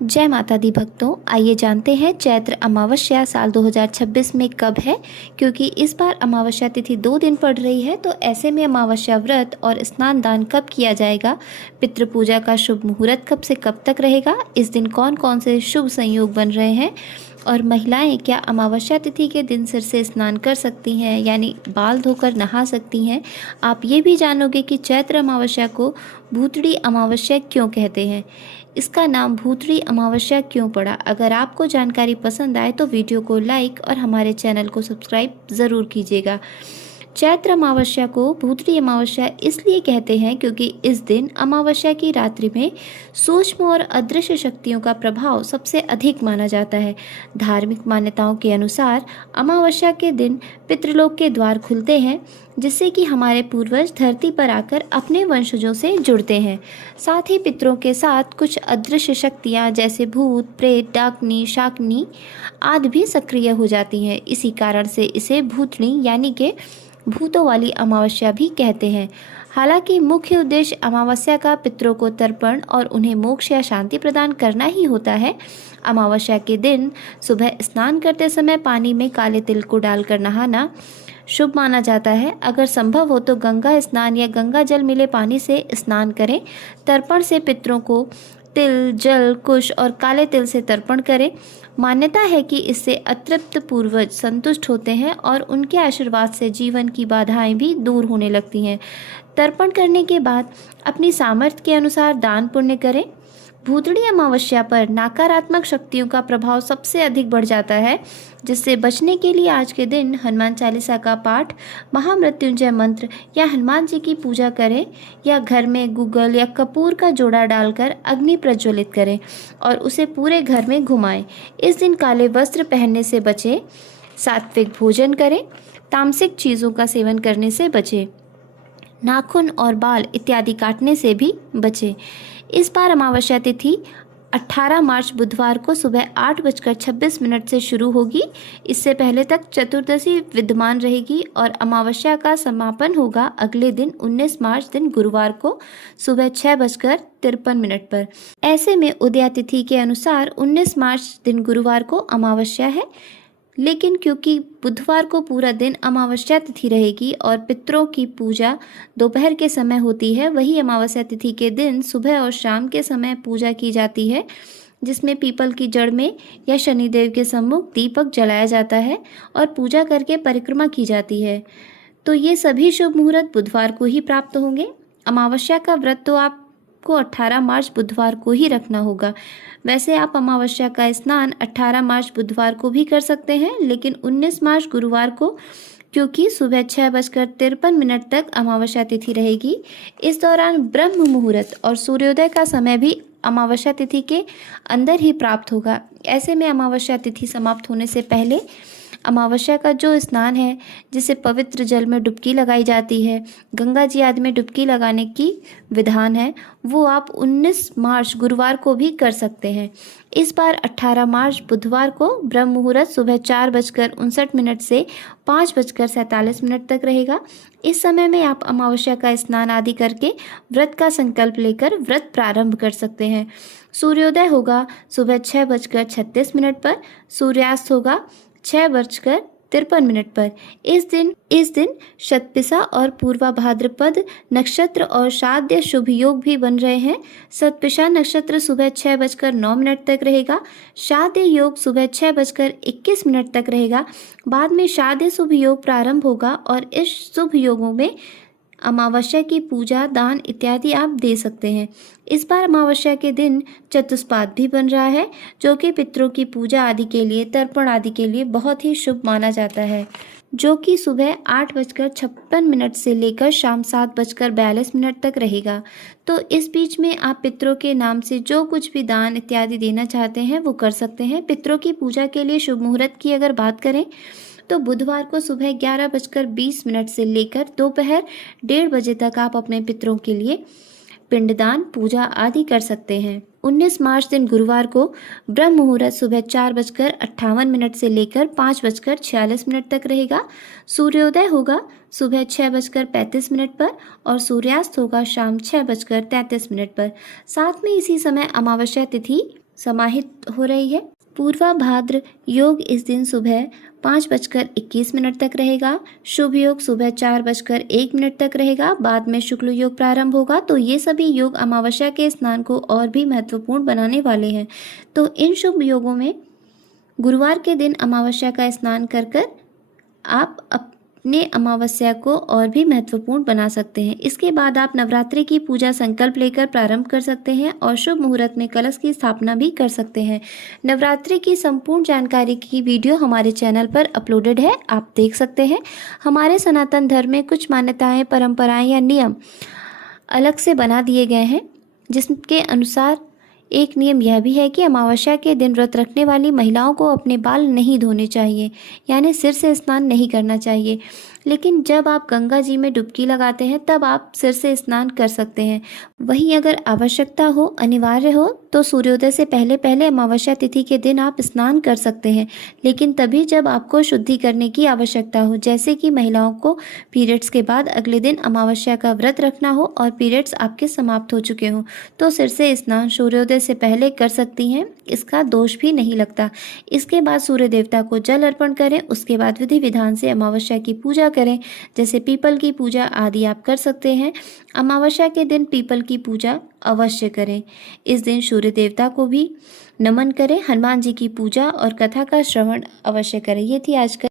जय माता दी भक्तों, आइए जानते हैं चैत्र अमावस्या साल 2026 में कब है। क्योंकि इस बार अमावस्या तिथि 2 दिन पड़ रही है, तो ऐसे में अमावस्या व्रत और स्नान दान कब किया जाएगा, पितृ पूजा का शुभ मुहूर्त कब से कब तक रहेगा, इस दिन कौन कौन से शुभ संयोग बन रहे हैं, और महिलाएं क्या अमावस्या तिथि के दिन सिर से स्नान कर सकती हैं, यानी बाल धोकर नहा सकती हैं। आप ये भी जानोगे कि चैत्र अमावस्या को भूतड़ी अमावस्या क्यों कहते हैं, इसका नाम भूतड़ी अमावस्या क्यों पड़ा। अगर आपको जानकारी पसंद आए तो वीडियो को लाइक और हमारे चैनल को सब्सक्राइब ज़रूर कीजिएगा। चैत्र अमावस्या को भूतड़ी अमावस्या इसलिए कहते हैं क्योंकि इस दिन अमावस्या की रात्रि में सूक्ष्म और अदृश्य शक्तियों का प्रभाव सबसे अधिक माना जाता है। धार्मिक मान्यताओं के अनुसार अमावस्या के दिन पितृलोक के द्वार खुलते हैं, जिससे कि हमारे पूर्वज धरती पर आकर अपने वंशजों से जुड़ते हैं। साथ ही पितरों के साथ कुछ अदृश्य शक्तियाँ जैसे भूत, प्रेत, डाकनी, शाकनी आदि भी सक्रिय हो जाती हैं। इसी कारण से इसे भूतनी यानी कि भूतों वाली अमावस्या भी कहते हैं। हालांकि मुख्य उद्देश्य अमावस्या का पितरों को तर्पण और उन्हें मोक्ष या शांति प्रदान करना ही होता है। अमावस्या के दिन सुबह स्नान करते समय पानी में काले तिल को डालकर नहाना शुभ माना जाता है। अगर संभव हो तो गंगा स्नान या गंगा जल मिले पानी से स्नान करें। तर्पण से पितरों को तिल, जल, कुश और काले तिल से तर्पण करें। मान्यता है कि इससे अतृप्त पूर्वज संतुष्ट होते हैं और उनके आशीर्वाद से जीवन की बाधाएं भी दूर होने लगती हैं। तर्पण करने के बाद अपनी सामर्थ्य के अनुसार दान पुण्य करें। भूतड़ी अमावस्या पर नकारात्मक शक्तियों का प्रभाव सबसे अधिक बढ़ जाता है, जिससे बचने के लिए आज के दिन हनुमान चालीसा का पाठ, महामृत्युंजय मंत्र या हनुमान जी की पूजा करें, या घर में गूगल या कपूर का जोड़ा डालकर अग्नि प्रज्वलित करें और उसे पूरे घर में घुमाएं। इस दिन काले वस्त्र पहनने से बचें, सात्विक भोजन करें, तामसिक चीज़ों का सेवन करने से बचें, नाखून और बाल इत्यादि काटने से भी बचें। इस बार अमावस्या तिथि 18 मार्च बुधवार को सुबह 8:26 से शुरू होगी। इससे पहले तक चतुर्दशी विद्यमान रहेगी और अमावस्या का समापन होगा अगले दिन 19 मार्च दिन गुरुवार को सुबह 6:53 पर। ऐसे में उदया तिथि के अनुसार 19 मार्च दिन गुरुवार को अमावस्या है, लेकिन क्योंकि बुधवार को पूरा दिन अमावस्या तिथि रहेगी और पितरों की पूजा दोपहर के समय होती है, वही अमावस्या तिथि के दिन सुबह और शाम के समय पूजा की जाती है, जिसमें पीपल की जड़ में या शनिदेव के सम्मुख दीपक जलाया जाता है और पूजा करके परिक्रमा की जाती है। तो ये सभी शुभ मुहूर्त बुधवार को ही प्राप्त होंगे। अमावस्या का व्रत तो आपको 18 मार्च बुधवार को ही रखना होगा। वैसे आप अमावस्या का स्नान 18 मार्च बुधवार को भी कर सकते हैं, लेकिन 19 मार्च गुरुवार को, क्योंकि सुबह 6:53 तक अमावस्या तिथि रहेगी। इस दौरान ब्रह्म मुहूर्त और सूर्योदय का समय भी अमावस्या तिथि के अंदर ही प्राप्त होगा। ऐसे में अमावस्या तिथि समाप्त होने से पहले अमावस्या का जो स्नान है, जिसे पवित्र जल में डुबकी लगाई जाती है, गंगा जी आदि में डुबकी लगाने की विधान है, वो आप 19 मार्च गुरुवार को भी कर सकते हैं। इस बार 18 मार्च बुधवार को ब्रह्म मुहूर्त सुबह 4:59 से 5:47 तक रहेगा। इस समय में आप अमावस्या का स्नान आदि करके व्रत का संकल्प लेकर व्रत प्रारंभ कर सकते हैं। सूर्योदय होगा सुबह 6:36 पर, सूर्यास्त होगा 6:53 पर। इस दिन शतपिसा और पूर्वा भाद्रपद नक्षत्र और शाद्य शुभ योग भी बन रहे हैं। शतपिसा नक्षत्र सुबह 6:09 तक रहेगा। शाद्य योग सुबह 6:21 तक रहेगा। बाद में शाद्य शुभ योग प्रारंभ होगा और इस शुभ योगों में अमावस्या की पूजा, दान इत्यादि आप दे सकते हैं। इस बार अमावस्या के दिन चतुष्पाद भी बन रहा है, जो कि पितरों की पूजा आदि के लिए, तर्पण आदि के लिए बहुत ही शुभ माना जाता है, जो कि सुबह 8:56 से लेकर शाम 7:42 तक रहेगा। तो इस बीच में आप पितरों के नाम से जो कुछ भी दान इत्यादि देना चाहते हैं वो कर सकते हैं। पितरों की पूजा के लिए शुभ मुहूर्त की अगर बात करें तो बुधवार को सुबह 11:20 से लेकर दोपहर 1:30 बजे तक आप अपने पितरों के लिए पिंडदान, पूजा आदि कर सकते हैं। 19 मार्च दिन गुरुवार को ब्रह्म मुहूर्त सुबह 4:58 से लेकर 5:46 तक रहेगा। सूर्योदय होगा सुबह 6:35 पर और सूर्यास्त होगा शाम 6:33 पर। साथ में इसी समय अमावस्या तिथि समाहित हो रही है। पूर्वा भाद्र योग इस दिन सुबह 5:21 तक रहेगा। शुभ योग सुबह 4:01 तक रहेगा। बाद में शुक्ल योग प्रारंभ होगा। तो ये सभी योग अमावस्या के स्नान को और भी महत्वपूर्ण बनाने वाले हैं। तो इन शुभ योगों में गुरुवार के दिन अमावस्या का स्नान कर आप अपने अमावस्या को और भी महत्वपूर्ण बना सकते हैं। इसके बाद आप नवरात्रि की पूजा संकल्प लेकर प्रारंभ कर सकते हैं और शुभ मुहूर्त में कलश की स्थापना भी कर सकते हैं। नवरात्रि की संपूर्ण जानकारी की वीडियो हमारे चैनल पर अपलोडेड है, आप देख सकते हैं। हमारे सनातन धर्म में कुछ मान्यताएं, परंपराएं या नियम अलग से बना दिए गए हैं, जिसके अनुसार एक नियम यह भी है कि अमावस्या के दिन व्रत रखने वाली महिलाओं को अपने बाल नहीं धोने चाहिए, यानी सिर से स्नान नहीं करना चाहिए। लेकिन जब आप गंगा जी में डुबकी लगाते हैं तब आप सिर से स्नान कर सकते हैं। वहीं अगर आवश्यकता हो, अनिवार्य हो, तो सूर्योदय से पहले पहले अमावस्या तिथि के दिन आप स्नान कर सकते हैं, लेकिन तभी जब आपको शुद्धि करने की आवश्यकता हो, जैसे कि महिलाओं को पीरियड्स के बाद अगले दिन अमावस्या का व्रत रखना हो और पीरियड्स आपके समाप्त हो चुके हों, तो सिर से स्नान सूर्योदय से पहले कर सकती हैं, इसका दोष भी नहीं लगता। इसके बाद सूर्य देवता को जल अर्पण करें। उसके बाद विधि विधान से अमावस्या की पूजा करें, जैसे पीपल की पूजा आदि आप कर सकते हैं। अमावस्या के दिन पीपल की पूजा अवश्य करें। इस दिन सूर्य देवता को भी नमन करें। हनुमान जी की पूजा और कथा का श्रवण अवश्य करें। ये थी आज का